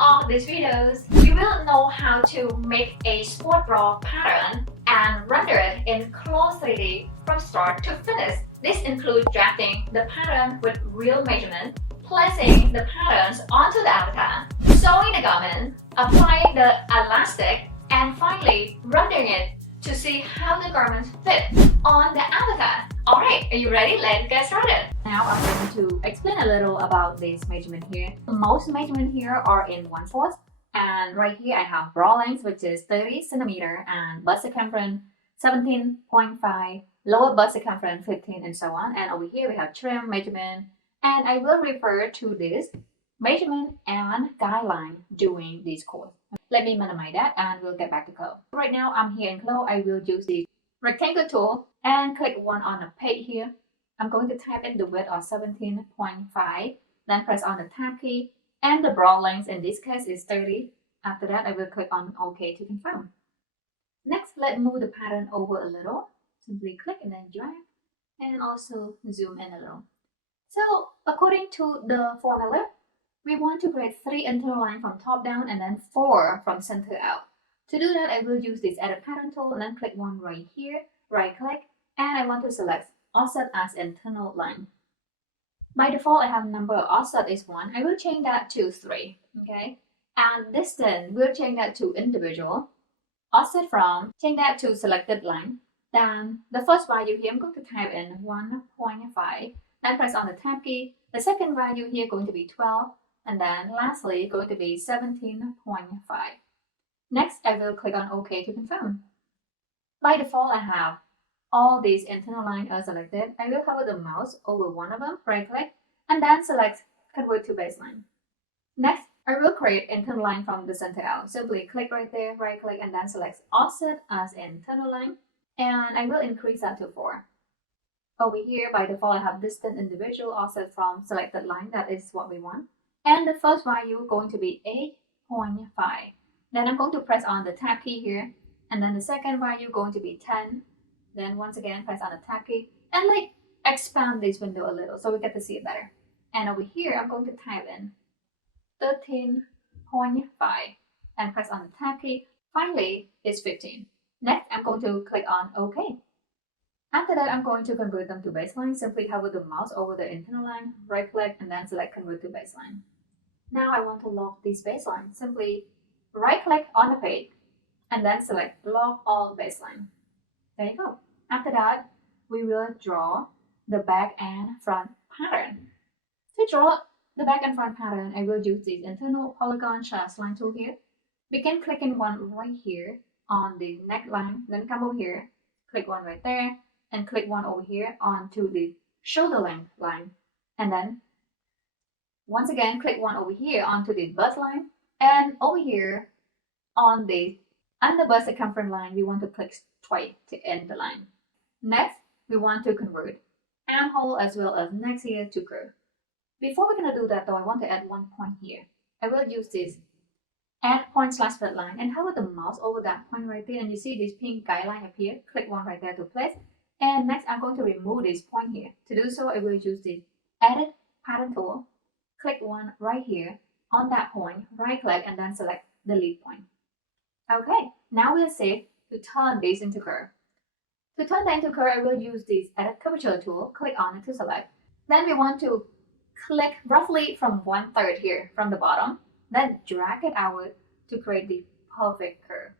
of these videos, you will know how to make a sport bra pattern and render it in Close 3D from start to finish. This includes drafting the pattern with real measurement, placing the patterns onto the avatar, sewing the garment, applying the elastic, and finally rendering it to see how the garment fits on the avatar. Alright, are you ready? Let's get started. Now I'm going to explain a little about this measurement here. Most measurement here are in 1/4, and right here I have bra length, which is 30 centimeter, and bust circumference 17.5, lower bust circumference 15, and so on. And over here we have trim measurement, and I will refer to this measurement and guideline during this course. Let me minimize that and we'll get back to code. Right now I'm here in code. I will use the rectangle tool and click one on the page here. I'm going to type in the width of 17.5, then press on the tab key, and the bra length in this case is 30. After that I will click on OK to confirm. Next, let's move the pattern over a little. Simply click and then drag, and also zoom in a little. So according to the formula, we want to create 3 internal lines from top down and then 4 from center out. To do that, I will use this edit pattern tool and then click one right here, right click, and I want to select offset as internal line. By default, I have number of offset is 1. I will change that to 3, okay? And distance, we'll change that to individual. Offset from, change that to selected line. Then the first value here, I'm going to type in 1.5, then press on the tab key. The second value here going to be 12, and then lastly going to be 17.5. Next, I will click on OK to confirm. By default, I have all these internal lines are selected. I will hover the mouse over one of them, right click, and then select convert to baseline. Next, I will create internal line from the center out. Simply click right there, right click, and then select offset as internal line, and I will increase that to 4. Over here, by default, I have distance individual offset from selected line. That is what we want. And the first value going to be 8.5. Then I'm going to press on the tab key here, and then the second value going to be 10. Then once again, press on the tab key and like expand this window a little so we get to see it better. And over here, I'm going to type in 13.5 and press on the tab key. Finally, it's 15. Next, I'm going to click on OK. After that, I'm going to convert them to baseline. Simply hover the mouse over the internal line, right click, and then select convert to baseline. Now I want to lock this baseline. Simply right click on the page and then select lock all baseline. There you go. After that, we will draw the back and front pattern. To draw the back and front pattern, I will use this internal polygon shaft line tool here. Begin clicking one right here on the neckline, then come over here, click one right there, and click one over here onto the shoulder length line. And then once again, click one over here onto the bust line, and over here on the under bust circumference line, we want to click twice to end the line. Next, we want to convert armhole as well as neck here to curve. Before we're going to do that though, I want to add one point here. I will use this add point slash fit line and hover the mouse over that point right there, and you see this pink guideline appear. Click one right there to place. And next, I'm going to remove this point here. To do so, I will use the edit pattern tool. Click one right here on that point, right click, and then select delete point. Okay, now we're safe to turn this into curve. To turn that into curve, I will use this edit curvature tool. Click on it to select. Then we want to click roughly from 1/3 here from the bottom, then drag it out to create the perfect curve.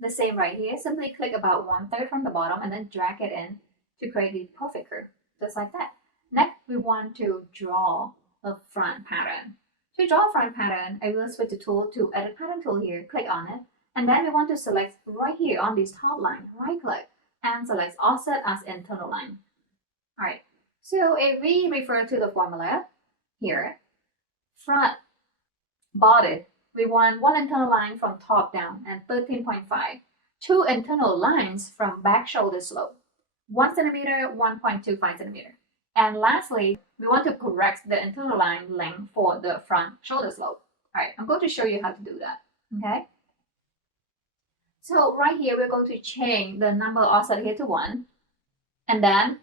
The same right here, simply click about 1/3 from the bottom and then drag it in to create the perfect curve, just like that. Next, we want to draw a front pattern. To draw a front pattern, I will switch the tool to edit pattern tool here, click on it, and then we want to select right here on this top line, right click, and select offset as internal line. Alright, so if we refer to the formula here, front body, we want 1 internal line from top down and 13.5. 2 internal lines from back shoulder slope, 1 centimeter, 1.25 centimeter. And lastly, we want to correct the internal line length for the front shoulder slope. Alright, I'm going to show you how to do that. Okay. So right here, we're going to change the number offset here to 1. And then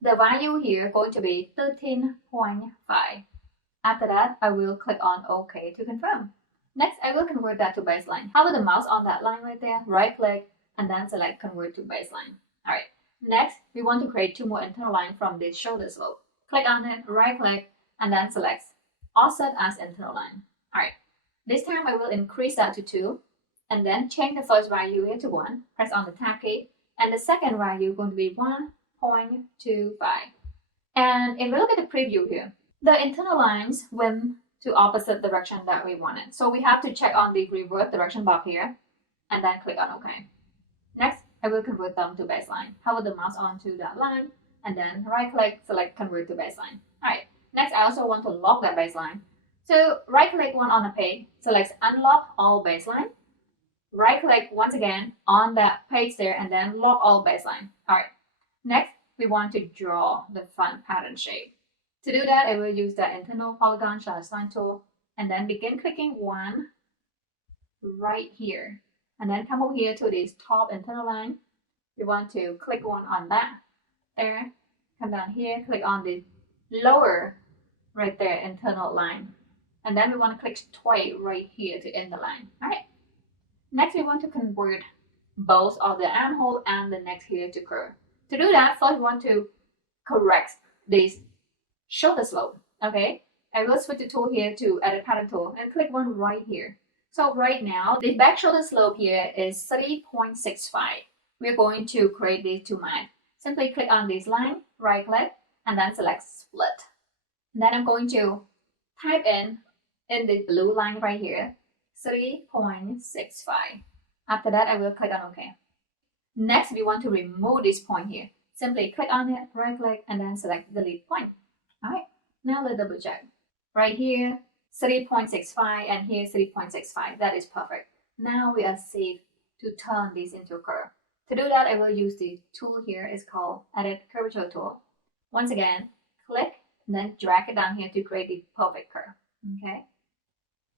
the value here going to be 13.5. After that, I will click on OK to confirm. Next, I will convert that to baseline. Hover the mouse on that line right there, right click, and then select convert to baseline. All right. Next, we want to create two more internal lines from this shoulder slope. Click on it, right click, and then select offset as internal line. All right. This time I will increase that to 2, and then change the first value here to 1. Press on the tab key, and the second value is going to be 1.25. And if we look at the preview here, the internal lines went to opposite direction that we wanted. So we have to check on the reverse direction bar here, and then click on OK. Next, I will convert them to baseline. Hover the mouse onto that line, and then right click, select convert to baseline. All right. Next, I also want to lock that baseline. So right click one on the page, select unlock all baseline. Right click once again on that page there, and then lock all baseline. All right. Next, we want to draw the front pattern shape. To do that, I will use the internal polygon / line tool, and then begin clicking one right here. And then come over here to this top internal line. We want to click one on that there. Come down here, click on the lower right there internal line. And then we want to click twice right here to end the line. All right. Next, we want to convert both of the armhole and the neck here to curve. To do that, first we want to correct this shoulder slope. Okay. I will switch the tool here to edit pattern tool and click one right here. So right now, the back shoulder slope here is 3.65. We're going to create these two lines. Simply click on this line, right click, and then select split. And then I'm going to type in the blue line right here, 3.65. After that, I will click on OK. Next, we want to remove this point here. Simply click on it, right click, and then select delete point. All right, now let's double check. Right here, 3.65, and here 3.65. That is perfect. Now we are safe to turn this into a curve. To do that, I will use the tool here. It's called Edit Curvature Tool. Once again, click and then drag it down here to create the perfect curve. Okay,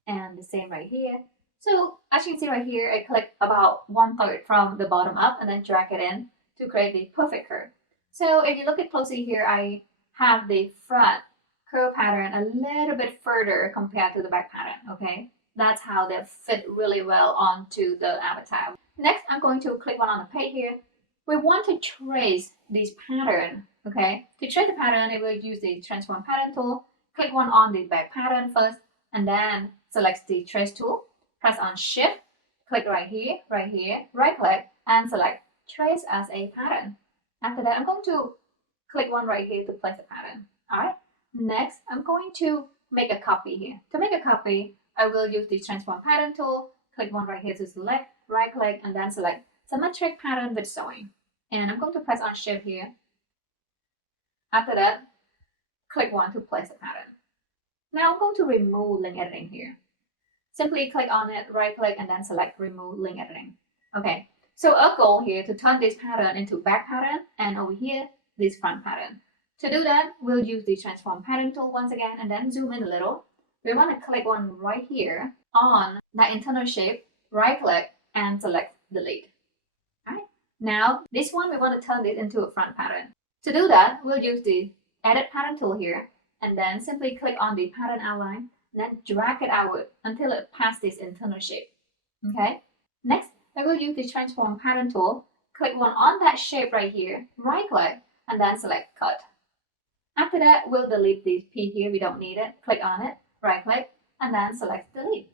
and the same right here. So as you can see right here, I click about 1/3 from the bottom up and then drag it in to create the perfect curve. So if you look at closely here, I have the front curve pattern a little bit further compared to the back pattern. Okay, that's how they fit really well onto the avatar. Next, I'm going to click one on the page here. We want to trace this pattern. Okay, to trace the pattern, I will use the transform pattern tool. Click one on the back pattern first, and then select the trace tool. Press on shift, click right here, right click, and select trace as a pattern. After that, I'm going to click one right here to place the pattern. All right. Next, I'm going to make a copy here. To make a copy, I will use the transform pattern tool. Click one right here to select, right click, and then select symmetric pattern with sewing. And I'm going to press on shift here. After that, click one to place the pattern. Now I'm going to remove link editing here. Simply click on it, right click, and then select remove link editing. Okay, so our goal here to turn this pattern into back pattern, and over here, this front pattern. To do that, we'll use the transform pattern tool once again, and then zoom in a little. We want to click one right here on that internal shape, right click, and select delete. All right, now this one, we want to turn this into a front pattern. To do that, we'll use the edit pattern tool here, and then simply click on the pattern outline, and then drag it outward until it passes this internal shape. Okay. Next, I will use the transform pattern tool. Click one on that shape right here, right click, and then select cut. After that, we'll delete this P here. We don't need it. Click on it, right click, and then select delete.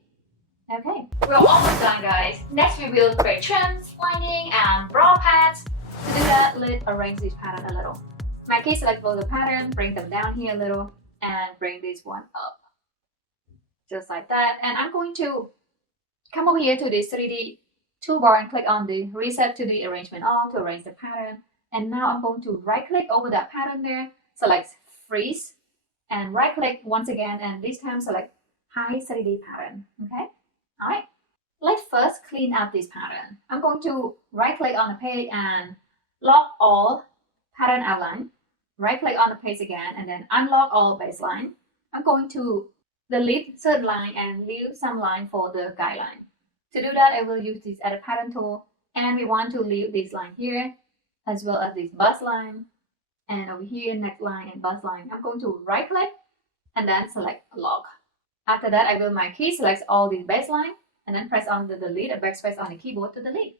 Okay. We're almost done, guys. Next, we will create trims, lining, and bra pads. To do that, let's arrange this pattern a little. In my case, select both the pattern, bring them down here a little, and bring this one up. Just like that. And I'm going to come over here to the 3D toolbar and click on the reset to the arrangement all to arrange the pattern. And now I'm going to right click over that pattern there, select freeze, and right click once again, and this time select hide 3D pattern. Okay. All right. Let's first clean up this pattern. I'm going to right click on the page and lock all pattern outline. Right click on the page again, and then unlock all baseline. I'm going to delete certain line and leave some line for the guideline. To do that, I will use this edit pattern tool, and we want to leave this line here, as well as this bust line, and over here next line and bust line. I'm going to right click and then select lock. After that, I will my key, select all these baseline, and then press on the delete, a backspace on the keyboard to delete.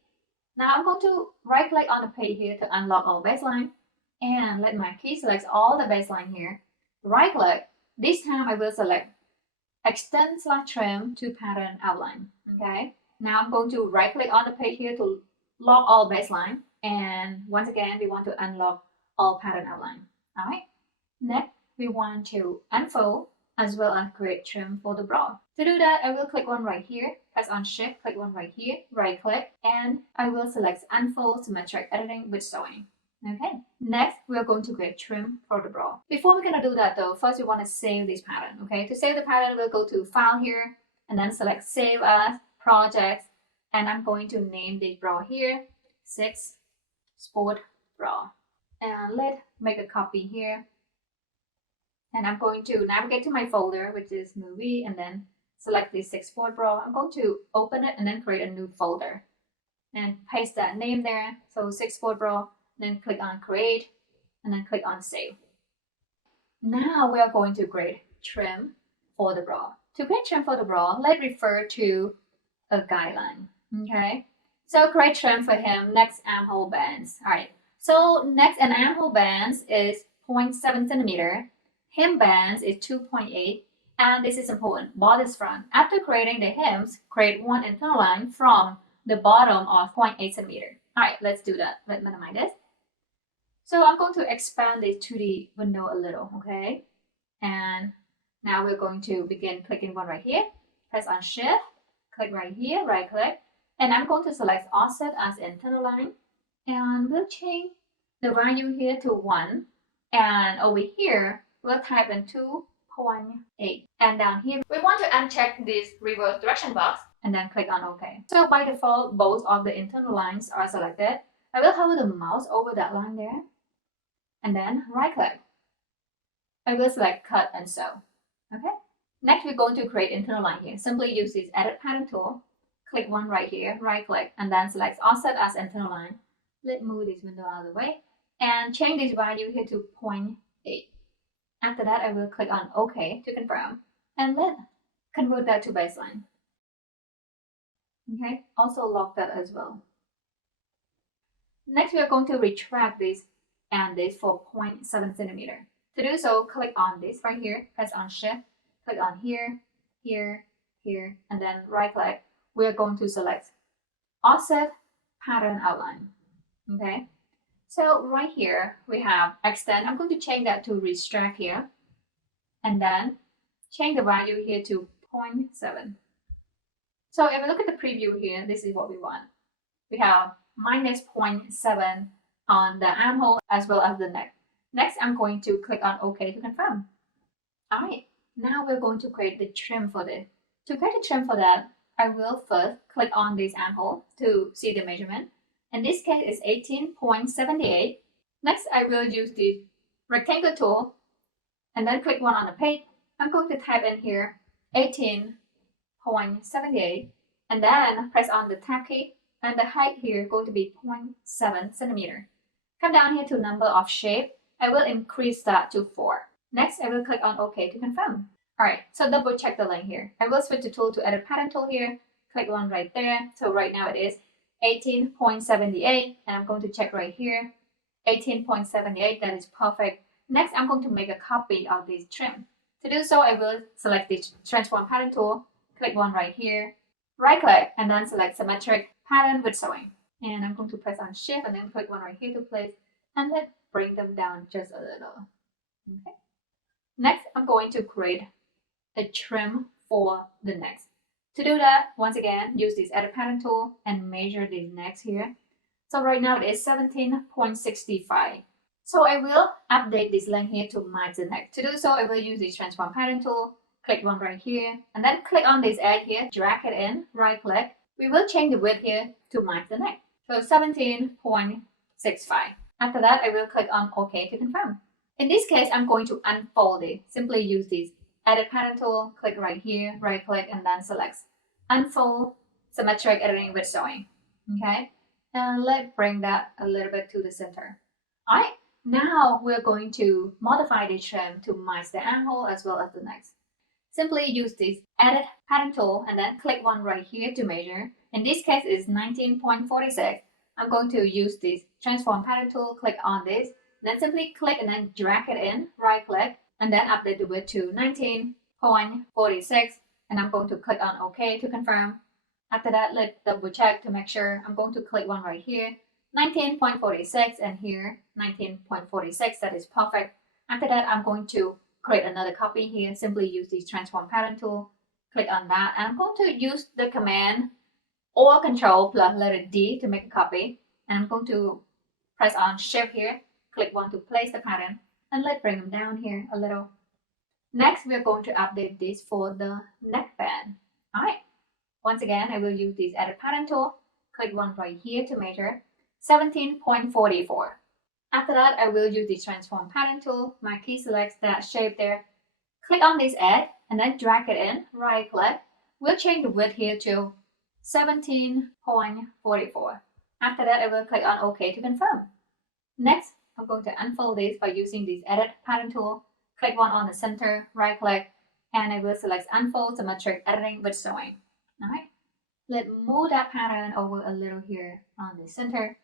Now I'm going to right click on the page here to unlock all baseline, and let my key select all the baseline here. Right click. This time I will select extend/trim to pattern outline. Okay. Now I'm going to right click on the page here to lock all baseline, and once again we want to unlock all pattern outline. All right. Next, we want to unfold as well as create trim for the bra. To do that, I will click one right here, press on shift, click one right here, right click, and I will select unfold symmetric editing with sewing. Okay. Next, we are going to create trim for the bra. Before we're gonna do that though, first we want to save this pattern. Okay. To save the pattern, we'll go to File here, and then select Save As, Projects, and I'm going to name this bra here 6 Sport Bra. And let's make a copy here. And I'm going to navigate to my folder, which is movie, and then select the 6 Sport Bra. I'm going to open it and then create a new folder and paste that name there. So 6 Sport Bra, then click on create and then click on save. Now we are going to create trim for the bra. To create trim for the bra, let's refer to a guideline. Okay. So create trim for him, next armhole bands. All right. So next an armhole bands is 0.7 centimeter. Hem bands is 2.8, and this is important, bodice front. After creating the hems, create one internal line from the bottom of 0.8 centimeter. All right, let's do that. Let's minimize this. So I'm going to expand this 2D window a little, okay? And now we're going to begin clicking one right here. Press on shift, click right here, right click, and I'm going to select offset as internal line, and we'll change the value here to 1, and over here we'll type in 2.8, and down here we want to uncheck this reverse direction box and then click on OK. So by default, both of the internal lines are selected. I will hover the mouse over that line there and then right click. I will select cut and sew. Okay. Next we're going to create internal line here. Simply use this edit pattern tool, click one right here, right click, and then select offset as internal line. Let's move this window out of the way and change this value here to 0.8. After that, I will click on OK to confirm, and let's convert that to baseline. Okay, also lock that as well. Next, we are going to retract this and this for 0.7 centimeter. To do so, click on this right here, press on shift, click on here, here, here, and then right click. We are going to select offset pattern outline. Okay. So right here we have extend. I'm going to change that to retract here, and then change the value here to 0.7. So if we look at the preview here, this is what we want. We have minus 0.7 on the armhole as well as the neck. Next, I'm going to click on OK to confirm. All right, now we're going to create the trim for this. To create a trim for that, I will first click on this armhole to see the measurement. In this case, it's 18.78. Next, I will use the rectangle tool and then click one on the page. I'm going to type in here 18.78 and then press on the tab key, and the height here is going to be 0.7 centimeter. Come down here to number of shape. I will increase that to 4. Next, I will click on OK to confirm. Alright, so double check the length here. I will switch the tool to edit pattern tool here. Click one right there. So right now it is 18.78, and I'm going to check right here 18.78. That is perfect. Next, I'm going to make a copy of this trim. To do so, I will select the transform pattern tool, click one right here, right click, and then select symmetric pattern with sewing. And I'm going to press on shift and then click one right here to place, and let's bring them down just a little. Okay. Next, I'm going to create a trim for the necks. To do that, once again, use this edit pattern tool and measure these necks here. So right now it is 17.65. So I will update this length here to match the neck. To do so, I will use the transform pattern tool, click one right here, and then click on this edge here, drag it in, right click. We will change the width here to match the neck. So 17.65. After that, I will click on OK to confirm. In this case, I'm going to unfold it. Simply use this edit pattern tool, click right here, right click, and then select unfold symmetric editing with sewing. Okay, and let's bring that a little bit to the center. All right, now we're going to modify the trim to match the armhole as well as the neck. Simply use this edit pattern tool and then click one right here to measure. In this case is 19.46. I'm going to use this transform pattern tool, click on this, then simply click and then drag it in, right click, and then update the width to 19.46. And I'm going to click on OK to confirm. After that, let's double check to make sure. I'm going to click one right here, 19.46, and here 19.46. That is perfect. After that, I'm going to create another copy here. Simply use the transform pattern tool, click on that, and I'm going to use the command or control plus letter D to make a copy. And I'm going to press on shift here, click one to place the pattern, and let's bring them down here a little. Next, we're going to update this for the neckband. All right. Once again, I will use this edit pattern tool, click one right here to measure 17.44. After that, I will use the transform pattern tool. My key selects that shape there. Click on this edge and then drag it in, right click. We'll change the width here to 17.44. After that, I will click on OK to confirm. Next, I'm going to unfold this by using this edit pattern tool. Click one on the center, right click, and I will select unfold symmetric editing with sewing. All right, let's move that pattern over a little here on the center.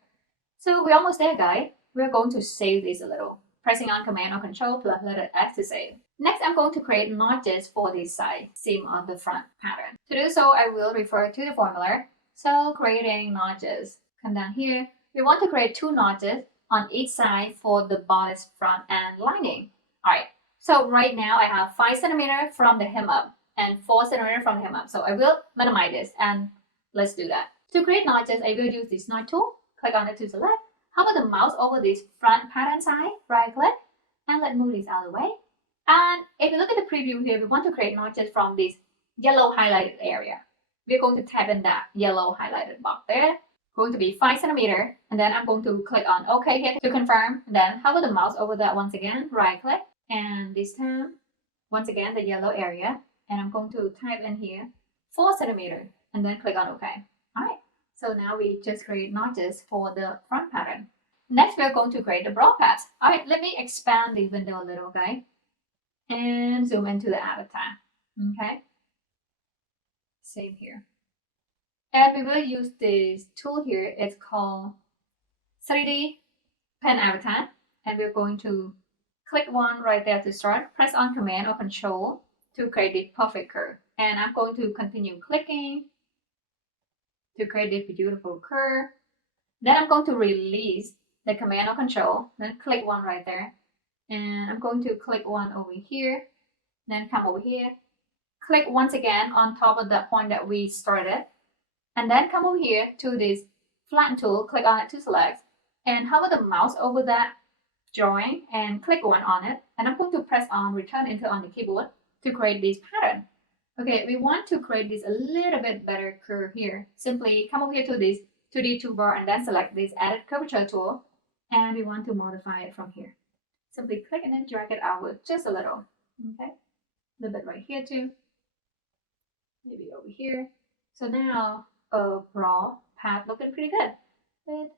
So we're almost there, guys. We're going to save this a little, pressing on Command or Control plus letter X to save. Next, I'm going to create notches for this side seam on the front pattern. To do so, I will refer to the formula. So creating notches, come down here. We want to create 2 notches on each side for the bodice front and lining. All right, so right now I have 5 centimeters from the hem up and 4 centimeters from the hem up. So I will minimize this and let's do that. To create notches, I will use this notch tool. Click on it to select. Hover the mouse over this front pattern side, right click, and let's move this out of the way. And if you look at the preview here, we want to create notches from this yellow highlighted area. We're going to type in that yellow highlighted box there. Going to be 5 centimeters, and then I'm going to click on OK here to confirm. And then hover the mouse over that once again, right click, and this time, once again, the yellow area. And I'm going to type in here 4 centimeters, and then click on OK. All right. So now we just create notches for the front pattern. Next, we're going to create the broad pads. All right, let me expand the window a little, okay? And zoom into the avatar, okay? Same here. And we will use this tool here. It's called 3D Pen Avatar. And we're going to click one right there to start. Press on Command or Control to create the perfect curve. And I'm going to continue clicking to create this beautiful curve. Then I'm going to release the Command or Control, then click one right there. And I'm going to click one over here, then come over here, click once again on top of that point that we started, and then come over here to this flatten tool, click on it to select, and hover the mouse over that drawing and click one on it. And I'm going to press on Return Enter on the keyboard to create this pattern. Okay, we want to create this a little bit better curve here. Simply come over here to this 2D toolbar and then select this Edit Curvature tool, and we want to modify it from here. Simply click and then drag it outward just a little. Okay, a little bit right here too. Maybe over here. So now a broad path looking pretty good. But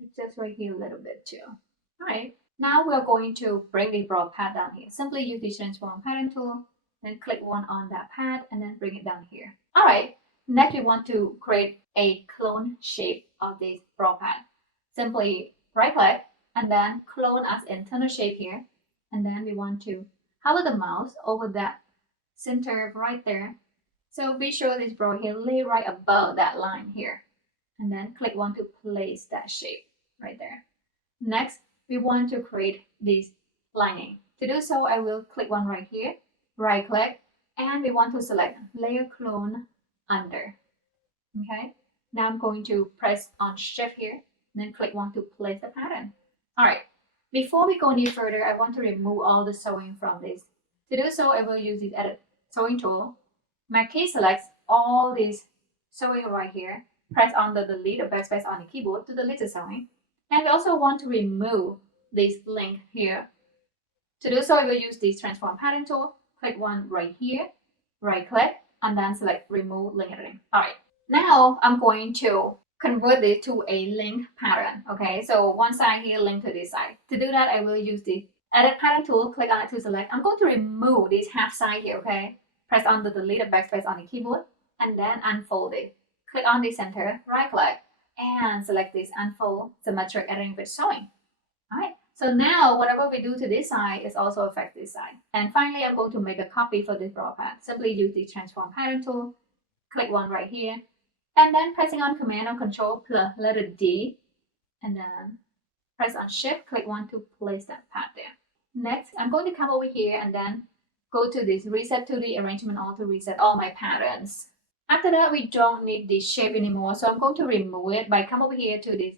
it's just right here a little bit too. All right, now we're going to bring the broad path down here. Simply use the Transform Pattern tool. Then click one on that pad and then bring it down here. All right, next we want to create a clone shape of this broad pad. Simply right click and then clone as internal shape here. And then we want to hover the mouse over that center right there. So be sure this broad here lay right above that line here. And then click one to place that shape right there. Next, we want to create this lining. To do so, I will click one right here. Right click, and we want to select layer clone under. Okay, now I'm going to press on shift here, and then click one to place the pattern. All right, before we go any further, I want to remove all the sewing from this. To do so, I will use the Edit Sewing tool. My key selects all this sewing right here. Press on the delete or backspace on the keyboard to delete the sewing. And we also want to remove this link here. To do so, I will use this Transform Pattern tool. Click one right here, right click, and then select Remove Link Editing. All right, now I'm going to convert this to a link pattern. Okay, so one side here linked to this side. To do that, I will use the edit pattern tool, click on it to select. I'm going to remove this half side here, okay? Press on the delete or backspace on the keyboard and then unfold it. Click on the center, right click, and select this unfold symmetric editing with showing. All right, so now whatever we do to this side is also affect this side. And finally, I'm going to make a copy for this broad path. Simply use the transform pattern tool, click one right here, and then pressing on Command or Control plus letter D, and then press on Shift, click one to place that path there. Next, I'm going to come over here and then go to this Reset 2D Arrangement All to reset all my patterns. After that, we don't need this shape anymore, so I'm going to remove it by come over here to this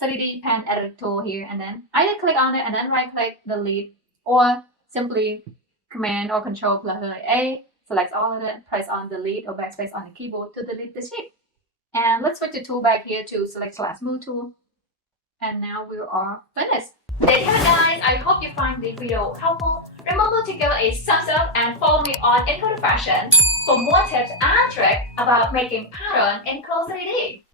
3D Pen Editor tool here, and then either click on it and then right click, delete, or simply Command or Control plus letter A, select all of it, press on delete or backspace on the keyboard to delete the shape. And let's switch the tool back here to select /Smooth tool. And now we are finished. There you have it, guys. I hope you find this video helpful. Remember to give it a thumbs up and follow me on Encoded Fashion for more tips and tricks about making pattern in Close 3D.